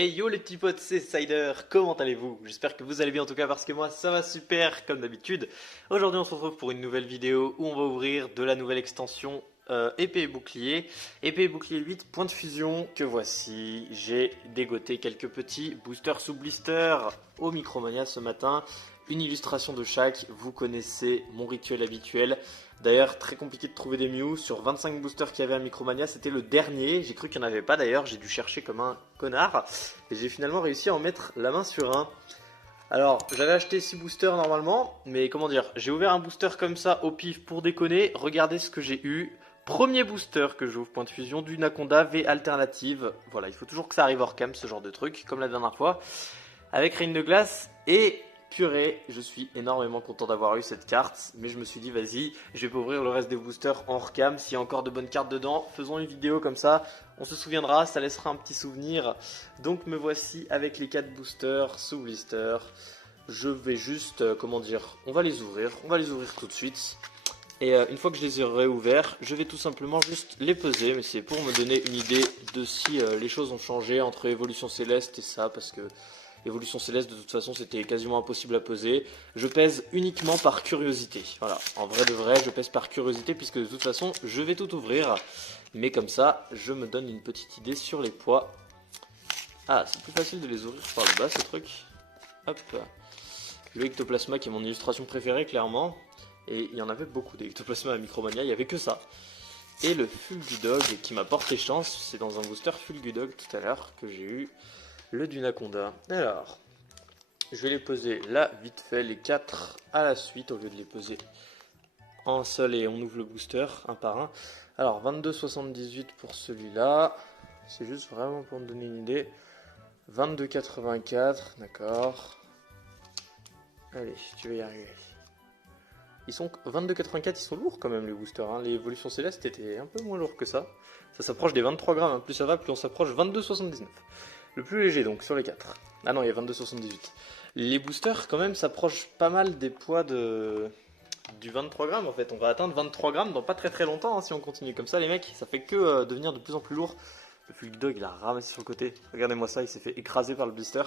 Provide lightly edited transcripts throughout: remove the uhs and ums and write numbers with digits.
Hey yo les petits potes, c'est Cider, comment allez-vous? J'espère que vous allez bien en tout cas parce que moi ça va super comme d'habitude. Aujourd'hui on se retrouve pour une nouvelle vidéo où on va ouvrir de la nouvelle extension épée et bouclier. Épée et bouclier 8, point de fusion que voici. J'ai dégoté quelques petits boosters sous blister au Micromania ce matin. Une illustration de chaque, vous connaissez mon rituel habituel. D'ailleurs, très compliqué de trouver des Mew. Sur 25 boosters qu'il y avait à Micromania, c'était le dernier. J'ai cru qu'il n'y en avait pas d'ailleurs, j'ai dû chercher comme un connard. Et j'ai finalement réussi à en mettre la main sur un. Alors, j'avais acheté 6 boosters normalement, mais comment dire, j'ai ouvert un booster comme ça au pif pour déconner. Regardez ce que j'ai eu. Premier booster que j'ouvre, point de fusion, du Naconda V alternative. Voilà, il faut toujours que ça arrive hors cam, ce genre de truc, comme la dernière fois. Avec Reine de Glace et... Purée, je suis énormément content d'avoir eu cette carte, mais je me suis dit vas-y, je vais pas ouvrir le reste des boosters en hors cam, s'il y a encore de bonnes cartes dedans, faisons une vidéo comme ça, on se souviendra, ça laissera un petit souvenir. Donc me voici avec les 4 boosters sous blister. Je vais juste, comment dire, on va les ouvrir tout de suite. Et une fois que je les aurai ouverts, je vais tout simplement juste les peser, mais c'est pour me donner une idée de si les choses ont changé entre Évolution Céleste et ça, parce que Évolution Céleste, de toute façon, c'était quasiment impossible à peser. Je pèse uniquement par curiosité. Voilà, en vrai de vrai, je pèse par curiosité puisque de toute façon, je vais tout ouvrir. Mais comme ça, je me donne une petite idée sur les poids. Ah, c'est plus facile de les ouvrir par le bas, ce truc. Hop. Le Ectoplasma qui est mon illustration préférée, clairement. Et il y en avait beaucoup d'Ectoplasma à Micromania, il n'y avait que ça. Et le Fulgudog qui m'a porté chance, c'est dans un booster Fulgudog tout à l'heure que j'ai eu. Le Dunaconda. Alors, je vais les peser là, vite fait, les 4 à la suite, au lieu de les peser en seul et on ouvre le booster, un par un. Alors, 22,78 pour celui-là. C'est juste vraiment pour me donner une idée. 22,84, d'accord. Allez, tu vas y arriver. Ils sont 22,84, ils sont lourds quand même les boosters. Hein. Les évolutions célestes étaient un peu moins lourds que ça. Ça s'approche des 23 grammes, hein. Plus ça va, plus on s'approche. 22,79. Le plus léger donc sur les 4. Ah non, il y a 22,78. Les boosters quand même s'approchent pas mal des poids du 23 grammes en fait. On va atteindre 23 grammes dans pas très très longtemps hein, si on continue comme ça les mecs. Ça fait que devenir de plus en plus lourd. Le Fulgudog il a ramassé sur le côté. Regardez-moi ça, il s'est fait écraser par le blister.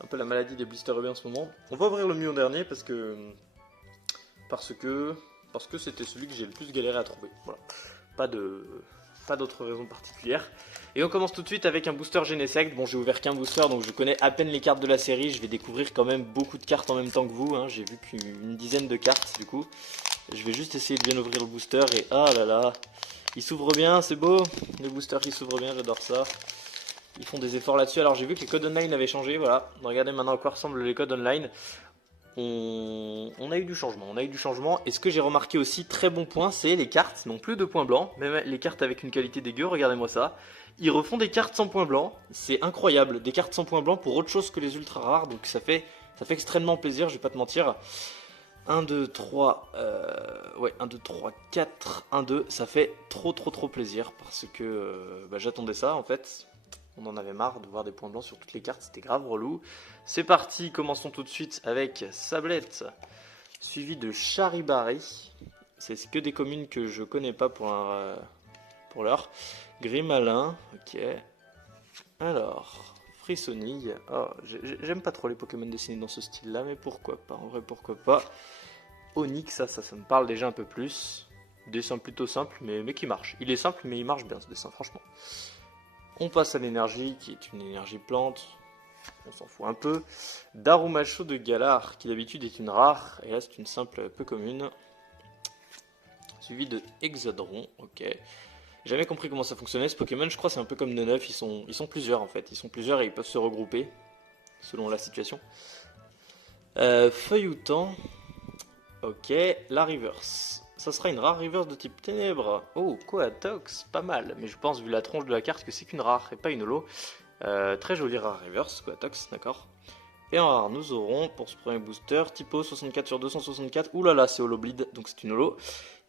Un peu la maladie des blisters EB en ce moment. On va ouvrir le mieux en dernier parce que c'était celui que j'ai le plus galéré à trouver. Voilà. Pas d'autre raison particulière. Et on commence tout de suite avec un booster Genesect. Bon, j'ai ouvert qu'un booster, donc je connais à peine les cartes de la série. Je vais découvrir quand même beaucoup de cartes en même temps que vous. Hein. J'ai vu qu'une dizaine de cartes, du coup. Je vais juste essayer de bien ouvrir le booster. Et ah là là, il s'ouvre bien, c'est beau. Les boosters qui s'ouvrent bien, j'adore ça. Ils font des efforts là-dessus. Alors j'ai vu que les codes online avaient changé, voilà. Regardez maintenant à quoi ressemblent les codes online. On a eu du changement, et ce que j'ai remarqué aussi, très bon point, c'est les cartes n'ont plus de points blancs, même les cartes avec une qualité dégueu, regardez-moi ça, ils refont des cartes sans points blancs, c'est incroyable, des cartes sans points blancs pour autre chose que les ultra rares, donc ça fait extrêmement plaisir, je vais pas te mentir. 1, 2, 3, ouais, 1, 2, 3, 4, 1, 2, ça fait trop plaisir, parce que j'attendais ça en fait. On en avait marre de voir des points blancs sur toutes les cartes, c'était grave relou. C'est parti, commençons tout de suite avec Sablette, suivi de Charibari. C'est que des communes que je connais pas pour l'heure. Grimalin, ok. Alors, Frissonille. Oh, j'aime pas trop les Pokémon dessinés dans ce style-là, mais pourquoi pas, en vrai pourquoi pas. Onyx, ça me parle déjà un peu plus. Dessin plutôt simple, mais qui marche. Il est simple, mais il marche bien ce dessin, franchement. On passe à l'énergie, qui est une énergie plante. On s'en fout un peu. Darumacho de Galar, qui d'habitude est une rare, et là c'est une simple peu commune. Suivi de Exodron, ok. J'ai jamais compris comment ça fonctionnait ce Pokémon, je crois que c'est un peu comme Neneuf, ils sont plusieurs en fait. Ils sont plusieurs et ils peuvent se regrouper, selon la situation. Feuilloutant, ok. La Reverse. Ça sera une rare reverse de type ténèbres. Oh, Coatox, pas mal. Mais je pense, vu la tronche de la carte, que c'est qu'une rare et pas une holo. Très jolie rare reverse, Coatox, d'accord. Et en rare, nous aurons, pour ce premier booster, typo 64 sur 264. Ouh là là, c'est holo bleed, donc c'est une holo.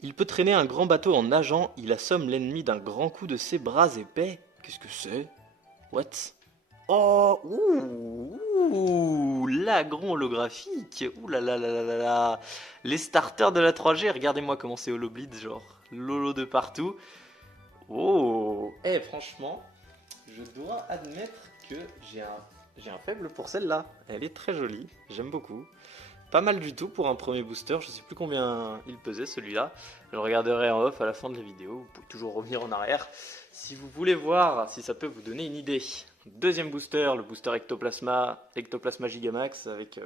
Il peut traîner un grand bateau en nageant. Il assomme l'ennemi d'un grand coup de ses bras épais. Qu'est-ce que c'est? What? Oh, ouh, l'agron holographique. Ouh là là là là là là. Les starters de la 3G, regardez-moi comment c'est holo bleed, genre lolo de partout. Oh, franchement, je dois admettre que j'ai un faible pour celle-là. Elle est très jolie, j'aime beaucoup. Pas mal du tout pour un premier booster, je sais plus combien il pesait celui-là. Je le regarderai en off à la fin de la vidéo, vous pouvez toujours revenir en arrière si vous voulez voir si ça peut vous donner une idée. Deuxième booster, le booster Ectoplasma Gigamax avec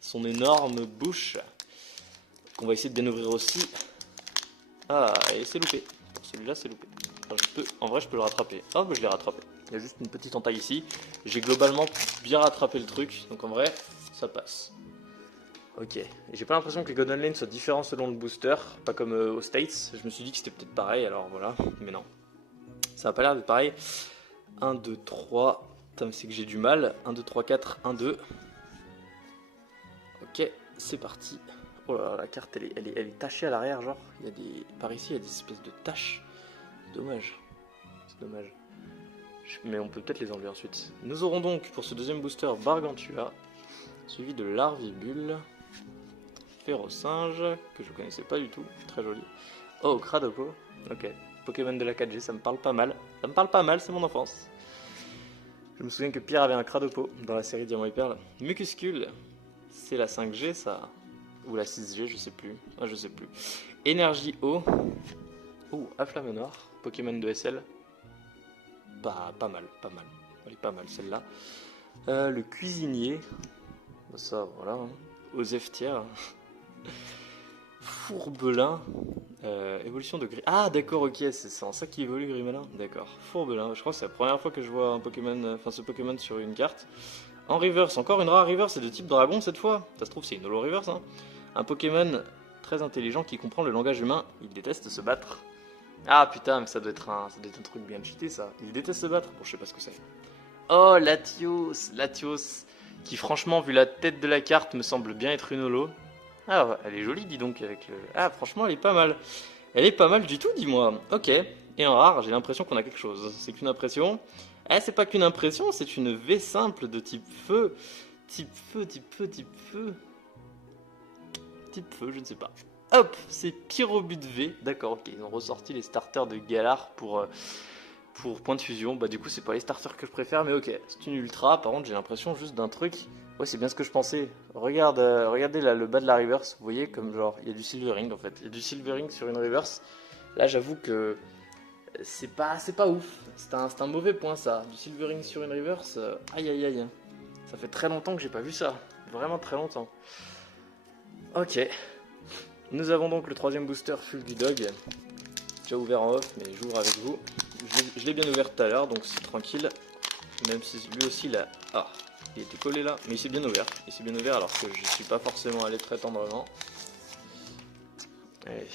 son énorme bouche qu'on va essayer de bien ouvrir aussi. Ah, et c'est loupé, pour celui-là c'est loupé. Enfin, en vrai je peux le rattraper, ah bah je l'ai rattrapé. Il y a juste une petite entaille ici, j'ai globalement bien rattrapé le truc, donc en vrai ça passe. Ok, j'ai pas l'impression que les Golden Lane soient différents selon le booster, pas comme aux States. Je me suis dit que c'était peut-être pareil, alors voilà, mais non. Ça a pas l'air d'être pareil. 1, 2, 3. Putain, c'est que j'ai du mal. 1, 2, 3, 4, 1, 2. Ok, c'est parti. Oh là là, la carte elle est tachée à l'arrière, genre. Il y a des... Par ici, il y a des espèces de taches. C'est dommage. C'est dommage. Mais on peut peut-être les enlever ensuite. Nous aurons donc pour ce deuxième booster Bargantua, suivi de Larvibule. Férocinge, que je connaissais pas du tout, très joli. Oh, Cradopo, ok. Pokémon de la 4G, ça me parle pas mal. Ça me parle pas mal, c'est mon enfance. Je me souviens que Pierre avait un Cradopo dans la série Diamant et Perle. Mucuscule, c'est la 5G ça. Ou la 6G, je sais plus. Ah, je sais plus. Énergie eau. Oh, Afflamme Noire, Pokémon de SL. Bah, pas mal, pas mal. Elle est pas mal celle-là. Le cuisinier. Bah, ça, voilà. Hein. Oseftière. Fourbelin, évolution de Gris. Ah d'accord, ok, c'est en ça qui évolue Grimalin. D'accord, Fourbelin, je crois que c'est la première fois que je vois un Pokémon, enfin ce Pokémon sur une carte. En reverse, encore une rare reverse, c'est de type dragon cette fois. Ça se trouve c'est une holo reverse. Hein. Un Pokémon très intelligent qui comprend le langage humain. Il déteste se battre. Ah putain, mais ça doit être un truc bien cheaté ça. Il déteste se battre. Bon, je sais pas ce que c'est. Oh Latios, qui franchement vu la tête de la carte me semble bien être une holo. Ah, elle est jolie, dis donc, avec le... Ah, franchement, elle est pas mal. Elle est pas mal du tout, dis-moi. Ok. Et en rare, j'ai l'impression qu'on a quelque chose. C'est qu'une impression. Eh, c'est pas qu'une impression, c'est une V simple de type feu. Type feu, type feu, type feu. Type feu, je ne sais pas. Hop, c'est Pyrobut V. D'accord, ok. Ils ont ressorti les starters de Galar pour point de fusion. Bah, du coup, c'est pas les starters que je préfère, mais ok. C'est une ultra. Par contre, j'ai l'impression juste d'un truc... Ouais, c'est bien ce que je pensais. Regardez là, le bas de la reverse. Vous voyez comme genre, il y a du silvering en fait. Il y a du silvering sur une reverse. Là, j'avoue que c'est pas ouf. C'est un mauvais point ça. Du silvering sur une reverse. Aïe aïe aïe. Ça fait très longtemps que j'ai pas vu ça. Vraiment très longtemps. Ok. Nous avons donc le troisième booster Fulgudog. Déjà ouvert en off, mais j'ouvre avec vous. Je l'ai bien ouvert tout à l'heure, donc c'est tranquille. Même si lui aussi là. Ah. Il était collé là, mais il s'est bien ouvert. Il s'est bien ouvert alors que je suis pas forcément allé très tendrement. Allez.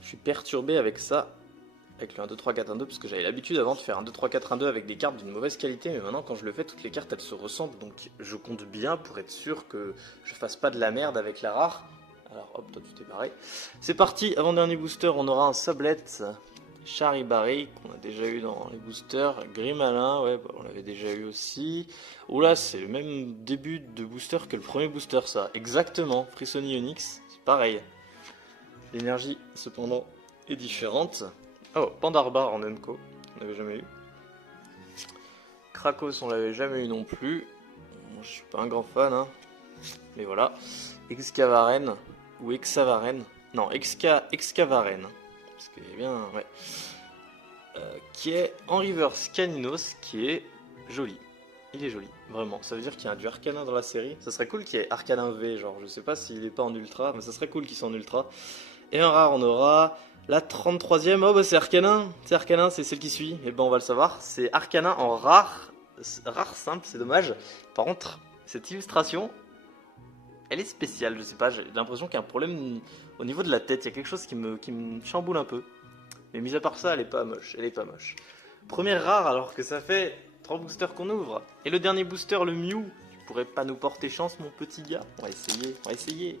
Je suis perturbé avec ça, avec le 1, 2, 3, 4, 1, 2, parce que j'avais l'habitude avant de faire 1, 2, 3, 4, 1, 2 avec des cartes d'une mauvaise qualité, mais maintenant quand je le fais, toutes les cartes elles se ressemblent, donc je compte bien pour être sûr que je fasse pas de la merde avec la rare. Alors hop, toi tu t'es barré. C'est parti, avant-dernier booster, on aura un Sablette. Charibarri qu'on a déjà eu dans les boosters, Grimalin, ouais, bah, on l'avait déjà eu aussi. Oula, c'est le même début de booster que le premier booster, ça. Exactement, Frissoni Onyx, c'est pareil. L'énergie, cependant, est différente. Oh, Pandarbar en Unco, on n'avait jamais eu. Krakos, on l'avait jamais eu non plus. Je suis pas un grand fan, hein. Mais voilà. Excavaren, ou Exavaren. Non, Excavaren. Parce qu'il est bien, ouais. Qui est en reverse Caninos, qui est joli. Il est joli, vraiment. Ça veut dire qu'il y a du Arcanin dans la série. Ça serait cool qu'il y ait Arcanin V, genre. Je sais pas s'il est pas en ultra, mais ça serait cool qu'il soit en ultra. Et en rare, on aura la 33ème. Oh, bah c'est Arcanin. C'est Arcanin, c'est celle qui suit. Et ben on va le savoir. C'est Arcanin en rare. Rare simple, c'est dommage. Par contre, cette illustration, elle est spéciale. Je sais pas, j'ai l'impression qu'il y a un problème au niveau de la tête. Il y a quelque chose qui me chamboule un peu. Mais mis à part ça, elle est pas moche, elle est pas moche. Première rare alors que ça fait 3 boosters qu'on ouvre. Et le dernier booster, le Mew. Tu pourrais pas nous porter chance mon petit gars? On va essayer, on va essayer.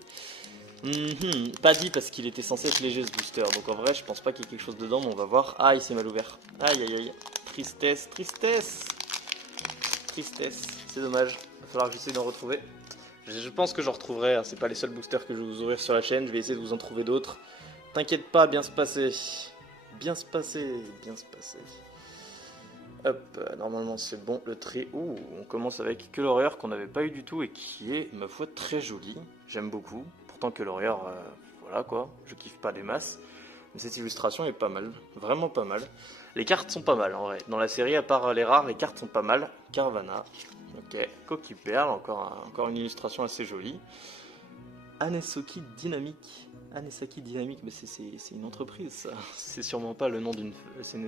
Pas dit parce qu'il était censé être léger ce booster. Donc en vrai je pense pas qu'il y ait quelque chose dedans, mais on va voir. Ah, il s'est mal ouvert. Aïe aïe aïe. Tristesse, tristesse. Tristesse, c'est dommage. Il va falloir que j'essaie d'en retrouver. Je pense que j'en retrouverai, hein. C'est pas les seuls boosters que je vais vous ouvrir sur la chaîne. Je vais essayer de vous en trouver d'autres. T'inquiète pas, bien se passer. Bien se passer, bien se passer. Hop, normalement c'est bon, le tri. Ouh, on commence avec Que l'Horreur qu'on n'avait pas eu du tout et qui est, ma foi, très joli. J'aime beaucoup. Pourtant Que l'Horreur, voilà quoi, je kiffe pas des masses. Mais cette illustration est pas mal, vraiment pas mal. Les cartes sont pas mal en vrai. Dans la série, à part les rares, les cartes sont pas mal. Carvana, ok. Coquille Perle, encore une illustration assez jolie. Anesaki Dynamique. Anesaki Dynamique, mais c'est une entreprise ça. C'est sûrement pas le nom d'une. C'est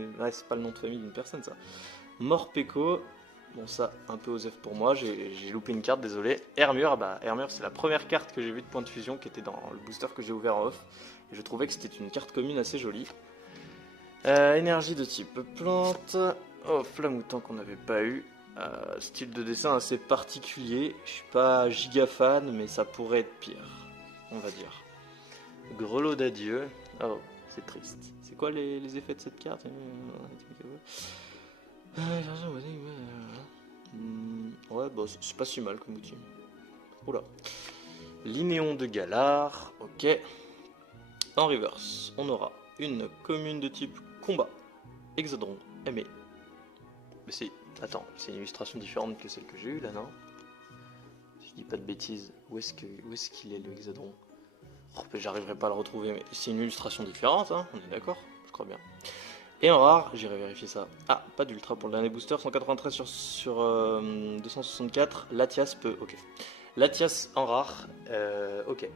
pas le nom de famille d'une personne ça. Morpeko. Bon, ça, un peu osef pour moi. J'ai loupé une carte, désolé. Hermure, bah Hermure, c'est la première carte que j'ai vue de Point de Fusion qui était dans le booster que j'ai ouvert en off. Et je trouvais que c'était une carte commune assez jolie. Énergie de type plante. Oh, Flamoutant qu'on n'avait pas eu. Style de dessin assez particulier. Je suis pas giga fan, mais ça pourrait être pire, on va dire. Grelot d'adieu. Oh, c'est triste. C'est quoi les effets de cette carte? Ouais, bah c'est pas si mal comme outil. Oula. Linéon de Galar. Ok. En reverse, on aura une commune de type combat. Exodron. Aimé. Mais c'est. Attends, c'est une illustration différente que celle que j'ai eue là, non? Si je dis pas de bêtises, où est-ce qu'il est le Exodron? Oh, j'arriverai pas à le retrouver, mais c'est une illustration différente, hein, on est d'accord? Je crois bien. Et en rare, j'irai vérifier ça. Ah, pas d'ultra pour le dernier booster, 193 sur 264. Latias peut, ok. Latias en rare, ok.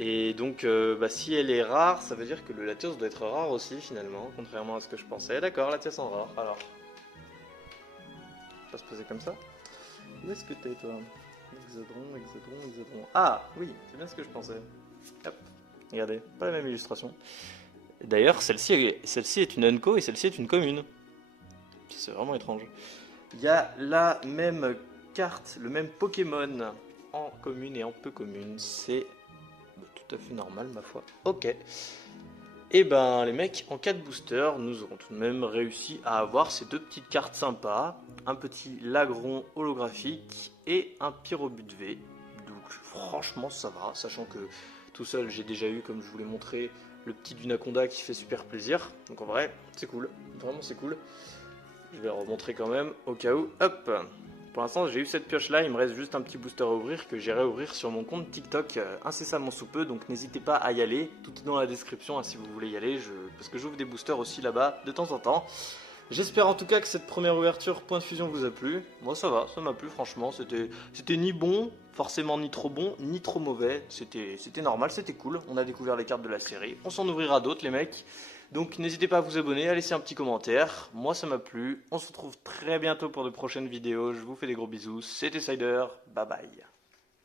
Et donc, si elle est rare, ça veut dire que le Latios doit être rare aussi finalement, contrairement à ce que je pensais. D'accord, Latias en rare, alors. On va se poser comme ça. Où est-ce que t'es toi? Exodron. Ah, oui, c'est bien ce que je pensais. Hop, regardez, pas la même illustration. D'ailleurs, celle-ci est une Unco et celle-ci est une commune. C'est vraiment étrange. Il y a la même carte, le même Pokémon en commune et en peu commune. C'est tout à fait normal, ma foi. Ok. Et ben, les mecs, en 4 boosters, nous aurons tout de même réussi à avoir ces deux petites cartes sympas. Un petit Lagron holographique et un Pyrobut V. Donc, franchement, ça va. Sachant que tout seul, j'ai déjà eu, comme je vous l'ai montré, le petit Dunaconda qui fait super plaisir. Donc, en vrai, c'est cool. Vraiment, c'est cool. Je vais le remontrer quand même, au cas où. Hop! Pour l'instant, j'ai eu cette pioche-là, il me reste juste un petit booster à ouvrir que j'irai ouvrir sur mon compte TikTok incessamment sous peu, donc n'hésitez pas à y aller, tout est dans la description hein, si vous voulez y aller, parce que j'ouvre des boosters aussi là-bas de temps en temps. J'espère en tout cas que cette première ouverture Point de Fusion vous a plu. Moi ça va, ça m'a plu franchement, c'était ni bon, forcément ni trop bon, ni trop mauvais, c'était normal, c'était cool, on a découvert les cartes de la série, on s'en ouvrira d'autres les mecs. Donc n'hésitez pas à vous abonner, à laisser un petit commentaire. Moi ça m'a plu. On se retrouve très bientôt pour de prochaines vidéos. Je vous fais des gros bisous. C'était Cider. Bye bye.